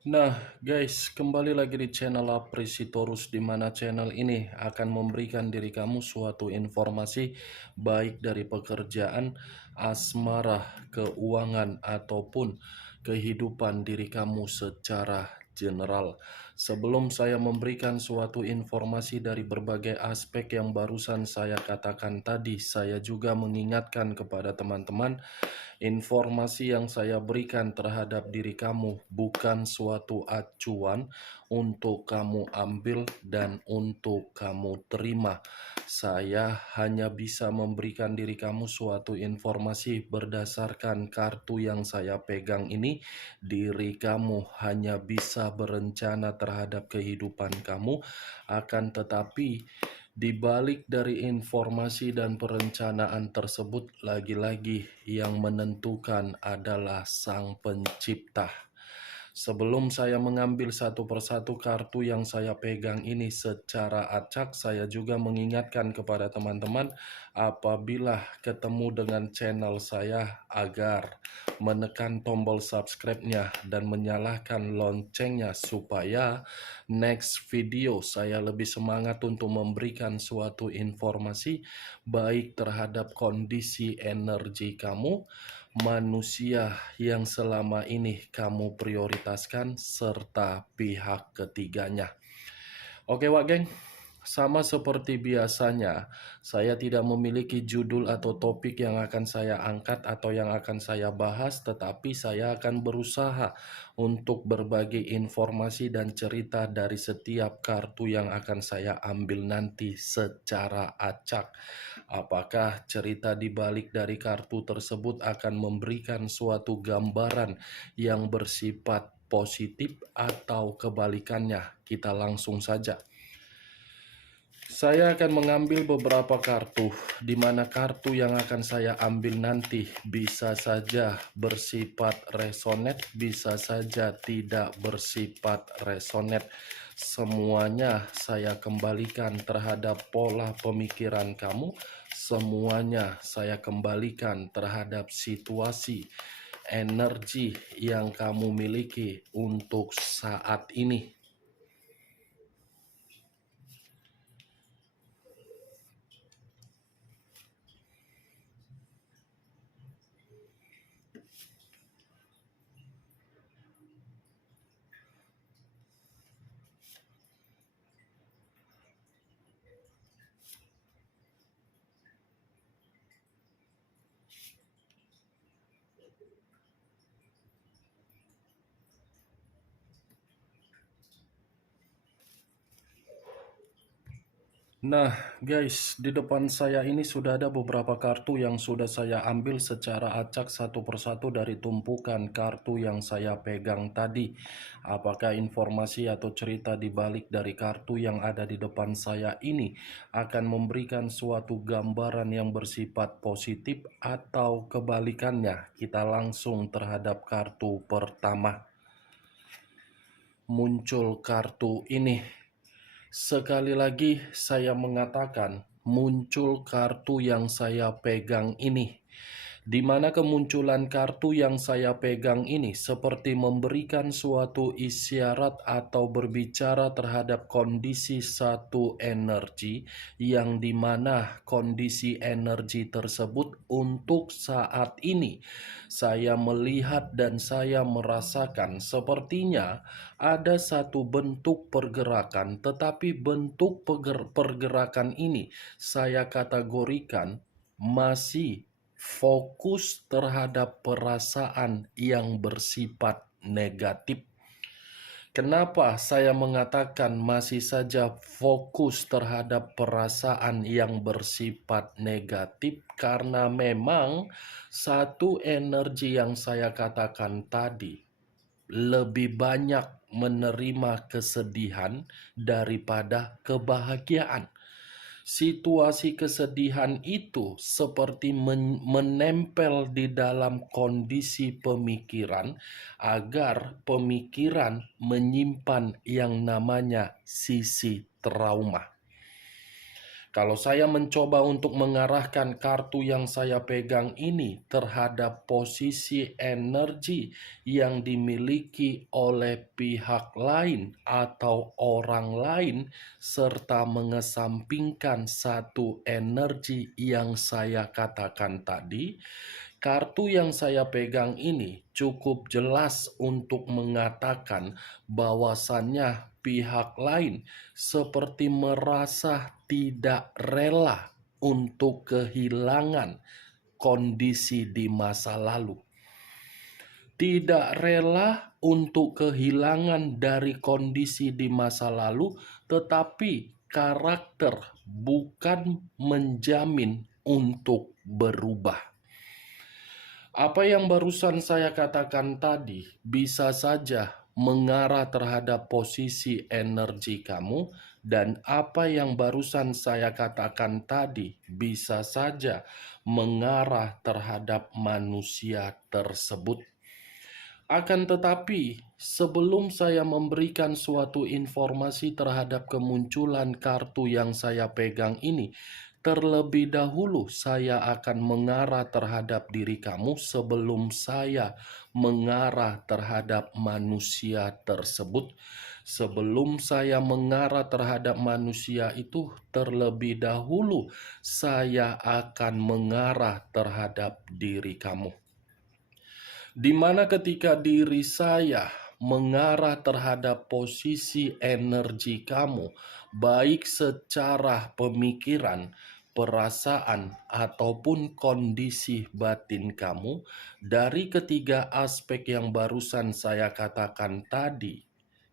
Nah, guys, kembali lagi di channel Apresitorus, di mana channel ini akan memberikan diri kamu suatu informasi baik dari pekerjaan, asmara, keuangan, ataupun kehidupan diri kamu secara general. Sebelum saya memberikan suatu informasi dari berbagai aspek yang barusan saya katakan tadi, saya juga mengingatkan kepada teman-teman. Informasi yang saya berikan terhadap diri kamu bukan suatu acuan untuk kamu ambil dan untuk kamu terima. Saya hanya bisa memberikan diri kamu suatu informasi berdasarkan kartu yang saya pegang ini. Diri kamu hanya bisa berencana terhadap kehidupan kamu, akan tetapi di balik dari informasi dan perencanaan tersebut, lagi-lagi yang menentukan adalah Sang Pencipta. Sebelum saya mengambil satu persatu kartu yang saya pegang ini secara acak, saya juga mengingatkan kepada teman-teman apabila ketemu dengan channel saya agar menekan tombol subscribe-nya dan menyalakan loncengnya supaya next video saya lebih semangat untuk memberikan suatu informasi baik terhadap kondisi energi kamu, manusia yang selama ini kamu prioritaskan, serta pihak ketiganya. Oke Wak Geng, sama seperti biasanya, saya tidak memiliki judul atau topik yang akan saya angkat atau yang akan saya bahas, tetapi saya akan berusaha untuk berbagi informasi dan cerita dari setiap kartu yang akan saya ambil nanti secara acak. Apakah cerita di balik dari kartu tersebut akan memberikan suatu gambaran yang bersifat positif atau kebalikannya? Kita langsung saja. Saya akan mengambil beberapa kartu, di mana kartu yang akan saya ambil nanti bisa saja bersifat resonet, bisa saja tidak bersifat resonet. Semuanya saya kembalikan terhadap pola pemikiran kamu, semuanya saya kembalikan terhadap situasi energi yang kamu miliki untuk saat ini. Nah, guys, di depan saya ini sudah ada beberapa kartu yang sudah saya ambil secara acak satu persatu dari tumpukan kartu yang saya pegang tadi. Apakah informasi atau cerita di balik dari kartu yang ada di depan saya ini akan memberikan suatu gambaran yang bersifat positif atau kebalikannya? Kita langsung terhadap kartu pertama. Muncul kartu ini. Sekali lagi saya mengatakan, muncul kartu yang saya pegang ini. Di mana kemunculan kartu yang saya pegang ini seperti memberikan suatu isyarat atau berbicara terhadap kondisi satu energi, yang dimana kondisi energi tersebut untuk saat ini saya melihat dan saya merasakan sepertinya ada satu bentuk pergerakan, tetapi bentuk pergerakan ini saya kategorikan masih fokus terhadap perasaan yang bersifat negatif. Kenapa saya mengatakan masih saja fokus terhadap perasaan yang bersifat negatif? Karena memang satu energi yang saya katakan tadi lebih banyak menerima kesedihan daripada kebahagiaan. Situasi kesedihan itu seperti menempel di dalam kondisi pemikiran agar pemikiran menyimpan yang namanya sisi trauma. Kalau saya mencoba untuk mengarahkan kartu yang saya pegang ini terhadap posisi energi yang dimiliki oleh pihak lain atau orang lain, serta mengesampingkan satu energi yang saya katakan tadi, kartu yang saya pegang ini cukup jelas untuk mengatakan bahwasannya pihak lain seperti merasa tidak rela untuk kehilangan kondisi di masa lalu. Tidak rela untuk kehilangan dari kondisi di masa lalu, tetapi karakter bukan menjamin untuk berubah. Apa yang barusan saya katakan tadi bisa saja mengarah terhadap posisi energi kamu, dan apa yang barusan saya katakan tadi bisa saja mengarah terhadap manusia tersebut. Akan tetapi, sebelum saya memberikan suatu informasi terhadap kemunculan kartu yang saya pegang ini, terlebih dahulu saya akan mengarah terhadap diri kamu sebelum saya mengarah terhadap manusia tersebut. Sebelum saya mengarah terhadap manusia itu, terlebih dahulu saya akan mengarah terhadap diri kamu. Di mana ketika diri saya mengarah terhadap posisi energi kamu, baik secara pemikiran, perasaan, ataupun kondisi batin kamu, dari ketiga aspek yang barusan saya katakan tadi,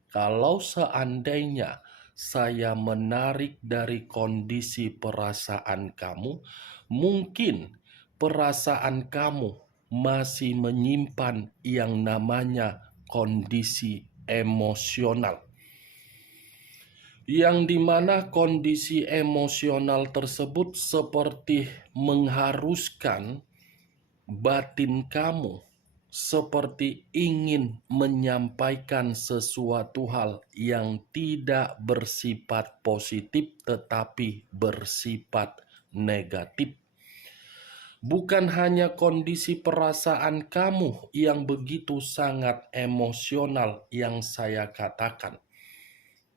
kalau seandainya saya menarik dari kondisi perasaan kamu, mungkin perasaan kamu masih menyimpan yang namanya kondisi emosional. Yang dimana kondisi emosional tersebut seperti mengharuskan batin kamu seperti ingin menyampaikan sesuatu hal yang tidak bersifat positif tetapi bersifat negatif. Bukan hanya kondisi perasaan kamu yang begitu sangat emosional yang saya katakan.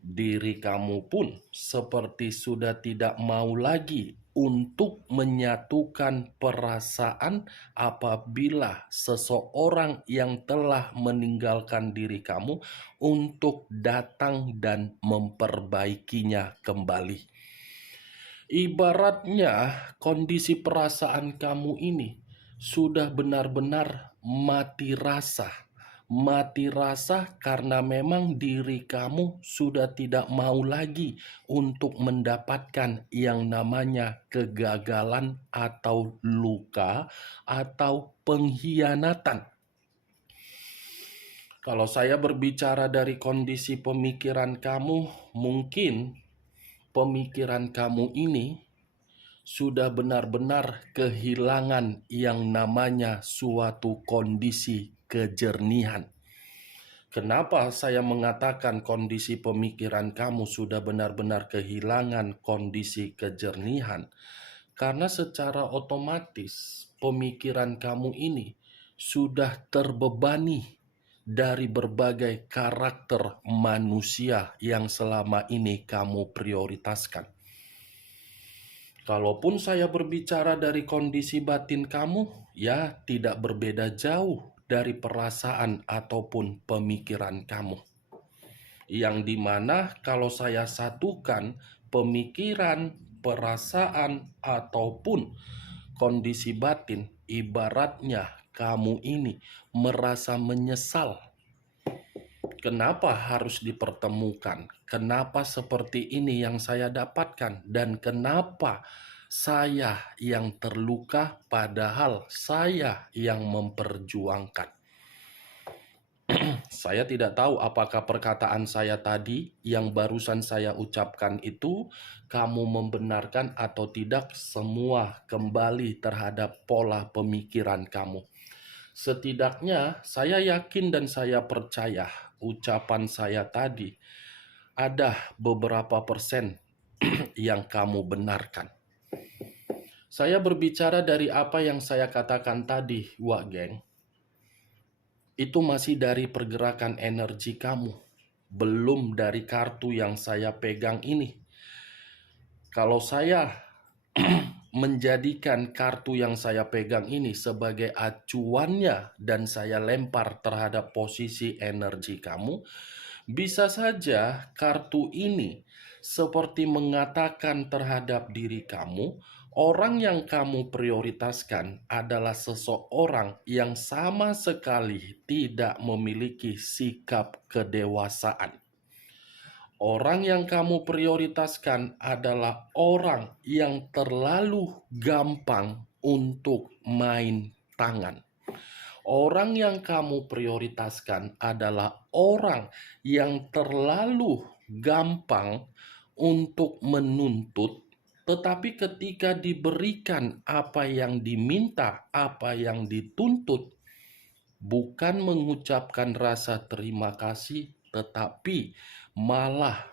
Diri kamu pun seperti sudah tidak mau lagi untuk menyatukan perasaan apabila seseorang yang telah meninggalkan diri kamu untuk datang dan memperbaikinya kembali. Ibaratnya kondisi perasaan kamu ini sudah benar-benar mati rasa. Mati rasa karena memang diri kamu sudah tidak mau lagi untuk mendapatkan yang namanya kegagalan atau luka atau pengkhianatan. Kalau saya berbicara dari kondisi pemikiran kamu, mungkin pemikiran kamu ini sudah benar-benar kehilangan yang namanya suatu kondisi kejernihan. Kenapa saya mengatakan kondisi pemikiran kamu sudah benar-benar kehilangan kondisi kejernihan? Karena secara otomatis pemikiran kamu ini sudah terbebani dari berbagai karakter manusia yang selama ini kamu prioritaskan. Kalaupun saya berbicara dari kondisi batin kamu, ya tidak berbeda jauh dari perasaan ataupun pemikiran kamu. Yang dimana kalau saya satukan pemikiran, perasaan, ataupun kondisi batin, ibaratnya kamu ini merasa menyesal. Kenapa harus dipertemukan? Kenapa seperti ini yang saya dapatkan? Dan kenapa saya yang terluka padahal saya yang memperjuangkan? Saya tidak tahu apakah perkataan saya tadi yang barusan saya ucapkan itu kamu membenarkan atau tidak, semua kembali terhadap pola pemikiran kamu. Setidaknya saya yakin dan saya percaya ucapan saya tadi ada beberapa persen yang kamu benarkan. Saya berbicara dari apa yang saya katakan tadi, Wak Geng. Itu masih dari pergerakan energi kamu, belum dari kartu yang saya pegang ini. Kalau saya menjadikan kartu yang saya pegang ini sebagai acuannya dan saya lempar terhadap posisi energi kamu, bisa saja kartu ini seperti mengatakan terhadap diri kamu, orang yang kamu prioritaskan adalah seseorang yang sama sekali tidak memiliki sikap kedewasaan. Orang yang kamu prioritaskan adalah orang yang terlalu gampang untuk main tangan. Orang yang kamu prioritaskan adalah orang yang terlalu gampang untuk menuntut, tetapi ketika diberikan apa yang diminta, apa yang dituntut, bukan mengucapkan rasa terima kasih, tetapi malah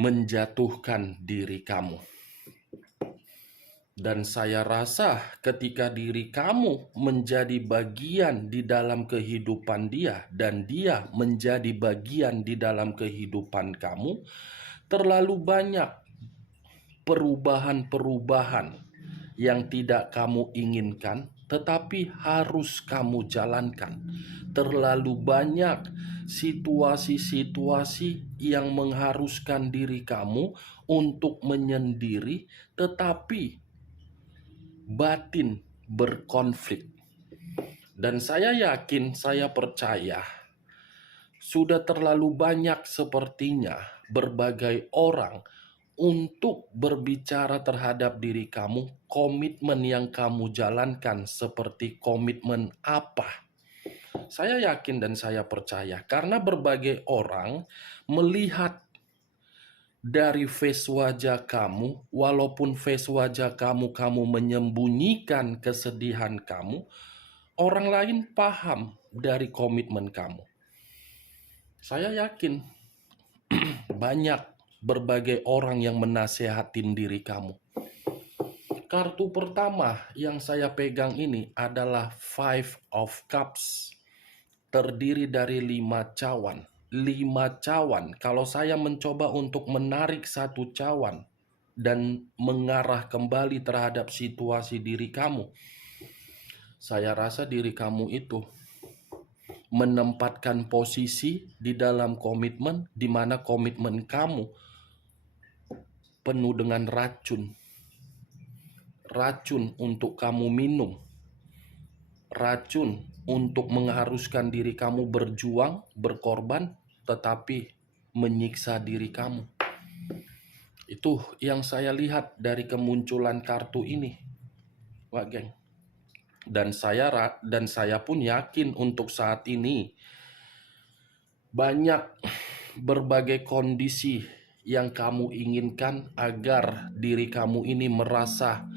menjatuhkan diri kamu. Dan saya rasa ketika diri kamu menjadi bagian di dalam kehidupan dia dan dia menjadi bagian di dalam kehidupan kamu, terlalu banyak perubahan-perubahan yang tidak kamu inginkan tetapi harus kamu jalankan. Terlalu banyak situasi-situasi yang mengharuskan diri kamu untuk menyendiri tetapi batin berkonflik. Dan saya yakin, saya percaya, sudah terlalu banyak sepertinya berbagai orang untuk berbicara terhadap diri kamu, komitmen yang kamu jalankan seperti komitmen apa. Saya yakin dan saya percaya karena berbagai orang melihat dari face wajah kamu, walaupun face wajah kamu menyembunyikan kesedihan kamu, orang lain paham dari komitmen kamu. Saya yakin banyak berbagai orang yang menasehatin diri kamu. Kartu pertama yang saya pegang ini adalah Five of Cups. Terdiri dari 5 cawan. 5 cawan. Kalau saya mencoba untuk menarik satu cawan dan mengarah kembali terhadap situasi diri kamu, saya rasa diri kamu itu menempatkan posisi di dalam komitmen di mana komitmen kamu penuh dengan racun. Racun untuk kamu minum. Racun untuk mengharuskan diri kamu berjuang, berkorban, tetapi menyiksa diri kamu. Itu yang saya lihat dari kemunculan kartu ini, Wak Geng. Dan saya pun yakin untuk saat ini banyak berbagai kondisi yang kamu inginkan agar diri kamu ini merasa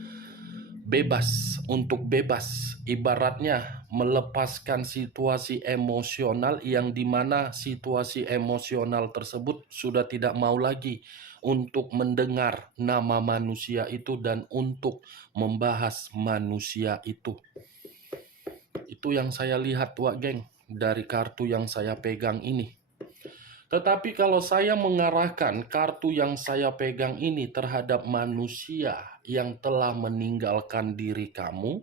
bebas, untuk bebas, ibaratnya melepaskan situasi emosional yang dimana situasi emosional tersebut sudah tidak mau lagi untuk mendengar nama manusia itu dan untuk membahas manusia itu. Itu yang saya lihat, Wak Geng, dari kartu yang saya pegang ini. Tetapi kalau saya mengarahkan kartu yang saya pegang ini terhadap manusia yang telah meninggalkan diri kamu,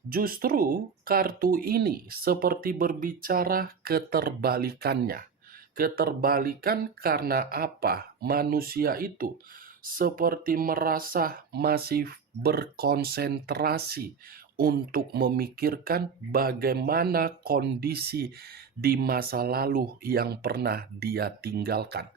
justru kartu ini seperti berbicara keterbalikannya. Keterbalikan karena apa? Manusia itu seperti merasa masih berkonsentrasi untuk memikirkan bagaimana kondisi di masa lalu yang pernah dia tinggalkan.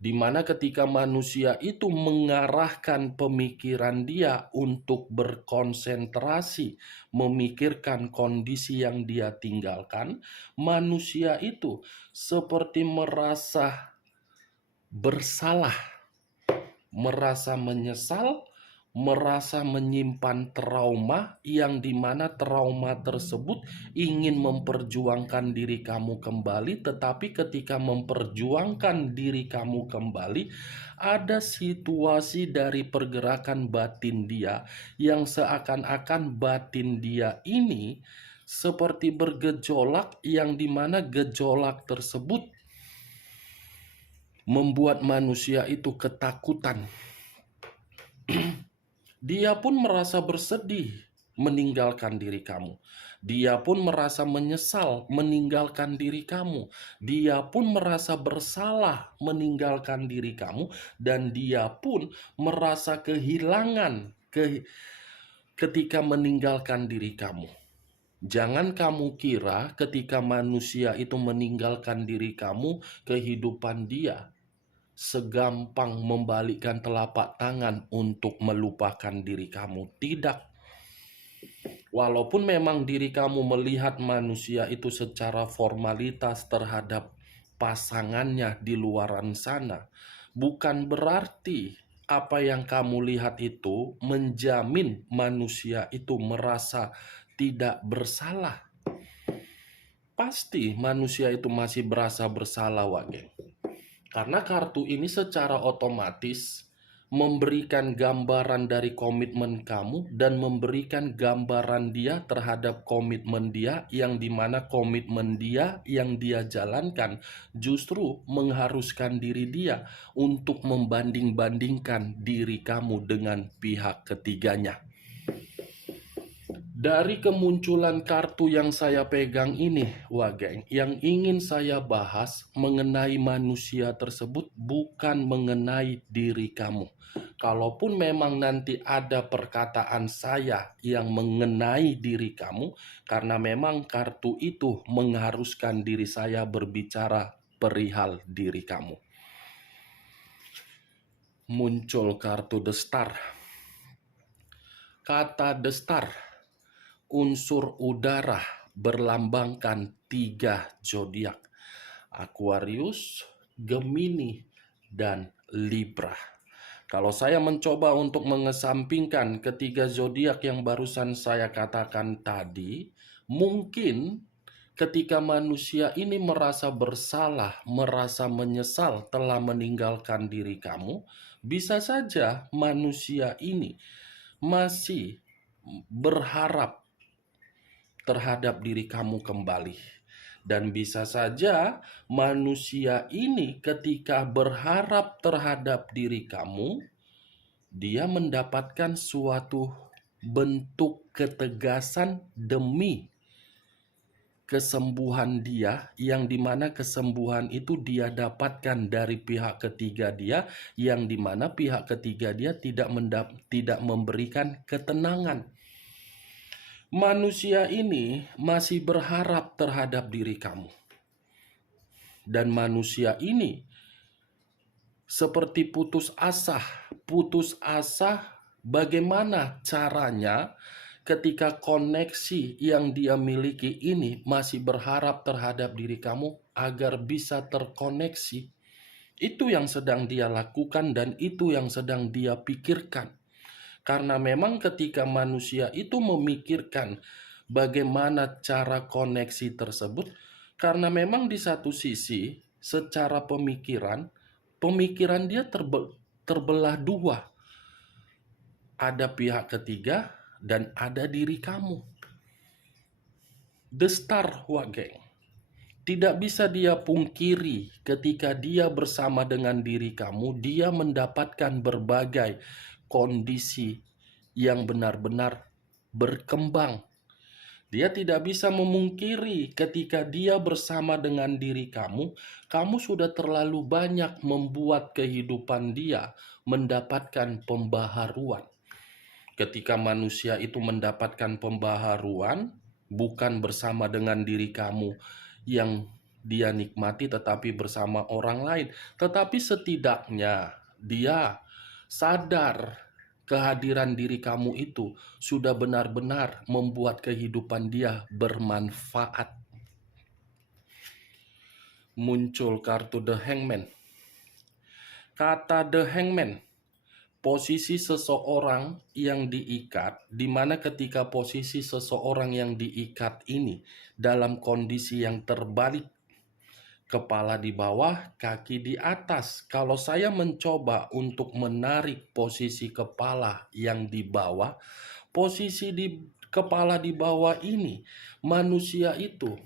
Di mana ketika manusia itu mengarahkan pemikiran dia untuk berkonsentrasi memikirkan kondisi yang dia tinggalkan, manusia itu seperti merasa bersalah, merasa menyesal, merasa menyimpan trauma yang dimana trauma tersebut ingin memperjuangkan diri kamu kembali, tetapi ketika memperjuangkan diri kamu kembali, ada situasi dari pergerakan batin dia yang seakan-akan batin dia ini seperti bergejolak, yang dimana gejolak tersebut membuat manusia itu ketakutan. Dia pun merasa bersedih meninggalkan diri kamu. Dia pun merasa menyesal meninggalkan diri kamu. Dia pun merasa bersalah meninggalkan diri kamu. Dan dia pun merasa kehilangan ketika meninggalkan diri kamu. Jangan kamu kira ketika manusia itu meninggalkan diri kamu, kehidupan dia segampang membalikkan telapak tangan untuk melupakan diri kamu. Tidak. Walaupun memang diri kamu melihat manusia itu secara formalitas terhadap pasangannya di luaran sana, bukan berarti apa yang kamu lihat itu menjamin manusia itu merasa tidak bersalah. Pasti manusia itu masih berasa bersalah, Wage. Karena kartu ini secara otomatis memberikan gambaran dari komitmen kamu dan memberikan gambaran dia terhadap komitmen dia, yang dimana komitmen dia yang dia jalankan justru mengharuskan diri dia untuk membanding-bandingkan diri kamu dengan pihak ketiganya. Dari kemunculan kartu yang saya pegang ini, Wageng, yang ingin saya bahas mengenai manusia tersebut bukan mengenai diri kamu. Kalaupun memang nanti ada perkataan saya yang mengenai diri kamu, karena memang kartu itu mengharuskan diri saya berbicara perihal diri kamu. Muncul kartu The Star. Kata The Star, unsur udara, berlambangkan 3 zodiak: Aquarius, Gemini, dan Libra. Kalau saya mencoba untuk mengesampingkan ketiga zodiak yang barusan saya katakan tadi, mungkin ketika manusia ini merasa bersalah, merasa menyesal telah meninggalkan diri kamu, bisa saja manusia ini masih berharap terhadap diri kamu kembali. Dan bisa saja manusia ini ketika berharap terhadap diri kamu, dia mendapatkan suatu bentuk ketegasan demi kesembuhan dia, yang dimana kesembuhan itu dia dapatkan dari pihak ketiga dia, yang dimana pihak ketiga dia tidak memberikan ketenangan. Manusia ini masih berharap terhadap diri kamu. Dan manusia ini seperti putus asa. Putus asa bagaimana caranya ketika koneksi yang dia miliki ini masih berharap terhadap diri kamu agar bisa terkoneksi. Itu yang sedang dia lakukan dan itu yang sedang dia pikirkan. Karena memang ketika manusia itu memikirkan bagaimana cara koneksi tersebut, karena memang di satu sisi secara pemikiran dia terbelah dua. Ada pihak ketiga dan ada diri kamu. The Star, Wageng. Tidak bisa dia pungkiri ketika dia bersama dengan diri kamu, dia mendapatkan berbagai kondisi yang benar-benar berkembang. Dia tidak bisa memungkiri ketika dia bersama dengan diri kamu, kamu sudah terlalu banyak membuat kehidupan dia mendapatkan pembaharuan. Ketika manusia itu mendapatkan pembaharuan, bukan bersama dengan diri kamu yang dia nikmati, tetapi bersama orang lain. Tetapi setidaknya dia sadar kehadiran diri kamu itu sudah benar-benar membuat kehidupan dia bermanfaat. Muncul kartu The Hangman. Kata The Hangman, posisi seseorang yang diikat, di mana ketika posisi seseorang yang diikat ini dalam kondisi yang terbalik, kepala di bawah, kaki di atas. Kalau saya mencoba untuk menarik posisi kepala yang di bawah, posisi di kepala di bawah ini, manusia itu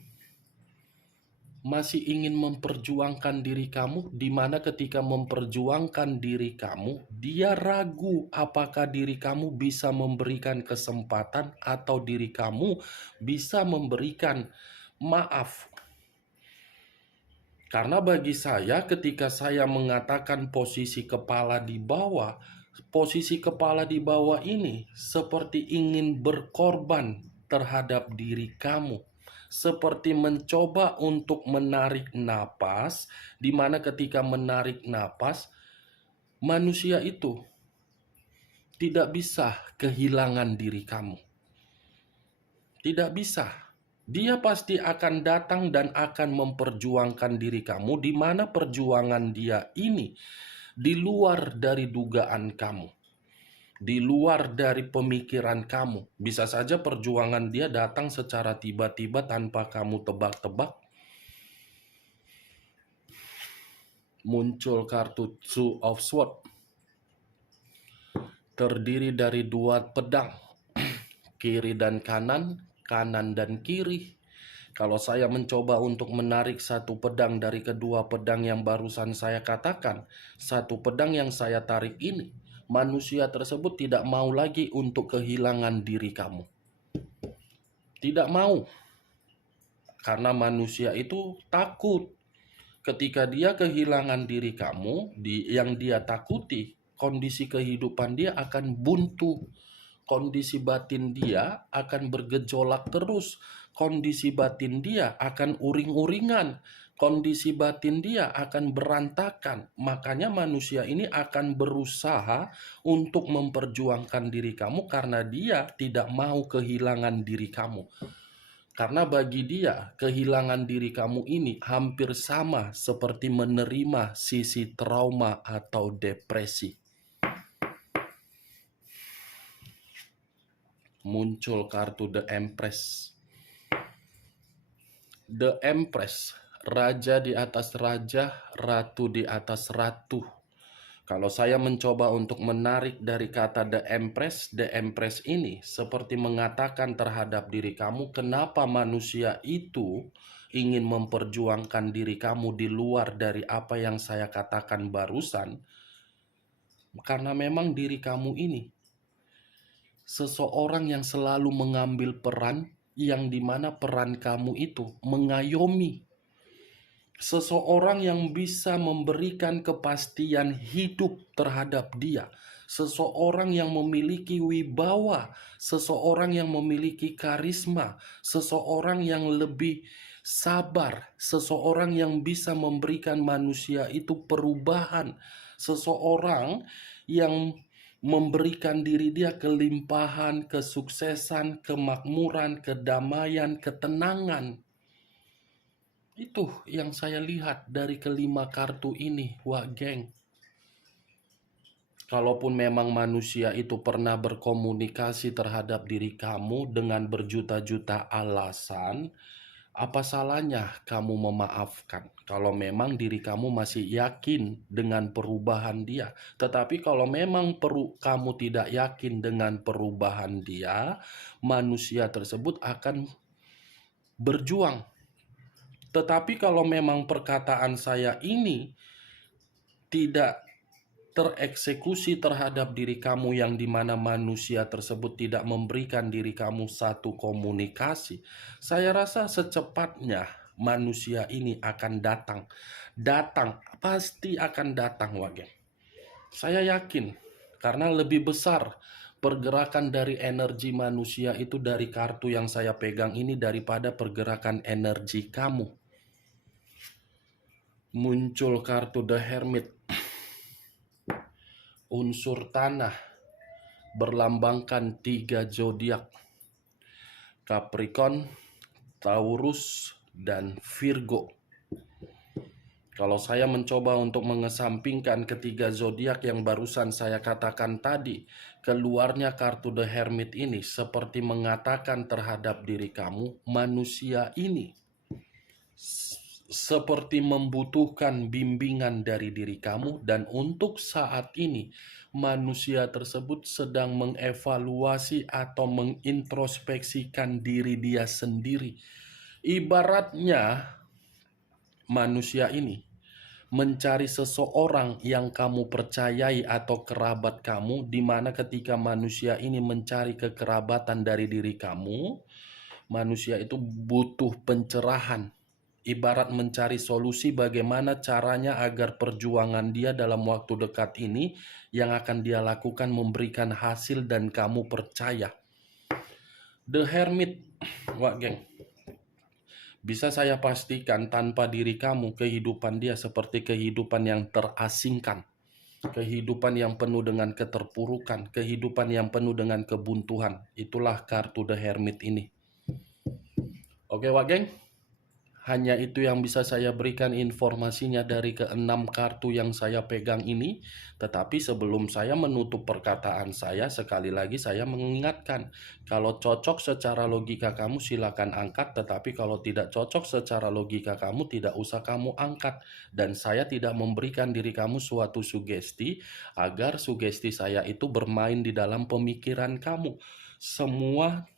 masih ingin memperjuangkan diri kamu, di mana ketika memperjuangkan diri kamu, dia ragu apakah diri kamu bisa memberikan kesempatan atau diri kamu bisa memberikan maaf. Karena bagi saya ketika saya mengatakan posisi kepala di bawah, posisi kepala di bawah ini seperti ingin berkorban terhadap diri kamu. Seperti mencoba untuk menarik napas, di mana ketika menarik napas, manusia itu tidak bisa kehilangan diri kamu. Tidak bisa. Dia pasti akan datang dan akan memperjuangkan diri kamu, di mana perjuangan dia ini di luar dari dugaan kamu, di luar dari pemikiran kamu. Bisa saja perjuangan dia datang secara tiba-tiba tanpa kamu tebak-tebak. Muncul kartu Two of Swords, terdiri dari dua pedang, kiri dan kanan, kanan dan kiri. Kalau saya mencoba untuk menarik satu pedang dari kedua pedang yang barusan saya katakan, satu pedang yang saya tarik ini, manusia tersebut tidak mau lagi untuk kehilangan diri kamu. Tidak mau. Karena manusia itu takut. Ketika dia kehilangan diri kamu, yang dia takuti, kondisi kehidupan dia akan buntu. Kondisi batin dia akan bergejolak terus. Kondisi batin dia akan uring-uringan. Kondisi batin dia akan berantakan. Makanya manusia ini akan berusaha untuk memperjuangkan diri kamu karena dia tidak mau kehilangan diri kamu. Karena bagi dia, kehilangan diri kamu ini hampir sama seperti menerima sisi trauma atau depresi. Muncul kartu The Empress. The Empress, raja di atas raja, ratu di atas ratu. Kalau saya mencoba untuk menarik dari kata The Empress ini seperti mengatakan terhadap diri kamu, kenapa manusia itu ingin memperjuangkan diri kamu di luar dari apa yang saya katakan barusan. Karena memang diri kamu ini seseorang yang selalu mengambil peran, yang dimana peran kamu itu mengayomi. Seseorang yang bisa memberikan kepastian hidup terhadap dia. Seseorang yang memiliki wibawa. Seseorang yang memiliki karisma. Seseorang yang lebih sabar. Seseorang yang bisa memberikan manusia itu perubahan. Seseorang yang memberikan diri dia kelimpahan, kesuksesan, kemakmuran, kedamaian, ketenangan. Itu yang saya lihat dari kelima kartu ini, wah geng. Kalaupun memang manusia itu pernah berkomunikasi terhadap diri kamu dengan berjuta-juta alasan, apa salahnya kamu memaafkan kalau memang diri kamu masih yakin dengan perubahan dia. Tetapi kalau memang kamu tidak yakin dengan perubahan dia, manusia tersebut akan berjuang. Tetapi kalau memang perkataan saya ini tidak tereksekusi terhadap diri kamu, yang dimana manusia tersebut tidak memberikan diri kamu satu komunikasi, saya rasa secepatnya manusia ini akan datang. Pasti akan datang, Wagen. Saya yakin, karena lebih besar pergerakan dari energi manusia itu dari kartu yang saya pegang ini daripada pergerakan energi kamu. Muncul kartu The Hermit. Unsur tanah berlambangkan 3 zodiak: Capricorn, Taurus, dan Virgo. Kalau saya mencoba untuk mengesampingkan ketiga zodiak yang barusan saya katakan tadi, keluarnya kartu The Hermit ini seperti mengatakan terhadap diri kamu, manusia ini seperti membutuhkan bimbingan dari diri kamu, dan untuk saat ini manusia tersebut sedang mengevaluasi atau mengintrospeksikan diri dia sendiri. Ibaratnya manusia ini mencari seseorang yang kamu percayai atau kerabat kamu, di mana ketika manusia ini mencari kekerabatan dari diri kamu, manusia itu butuh pencerahan. Ibarat mencari solusi bagaimana caranya agar perjuangan dia dalam waktu dekat ini yang akan dia lakukan memberikan hasil dan kamu percaya. The Hermit, wak geng, bisa saya pastikan tanpa diri kamu, kehidupan dia seperti kehidupan yang terasingkan. Kehidupan yang penuh dengan keterpurukan, kehidupan yang penuh dengan kebuntuan. Itulah kartu The Hermit ini. Oke, Wak Geng? Hanya itu yang bisa saya berikan informasinya dari keenam kartu yang saya pegang ini. Tetapi sebelum saya menutup perkataan saya, sekali lagi saya mengingatkan, kalau cocok secara logika kamu silakan angkat, tetapi kalau tidak cocok secara logika kamu tidak usah kamu angkat. Dan saya tidak memberikan diri kamu suatu sugesti agar sugesti saya itu bermain di dalam pemikiran kamu. Semua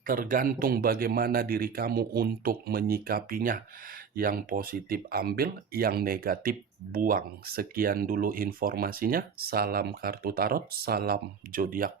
tergantung bagaimana diri kamu untuk menyikapinya. Yang positif ambil, yang negatif buang. Sekian dulu informasinya. Salam kartu tarot, salam zodiak.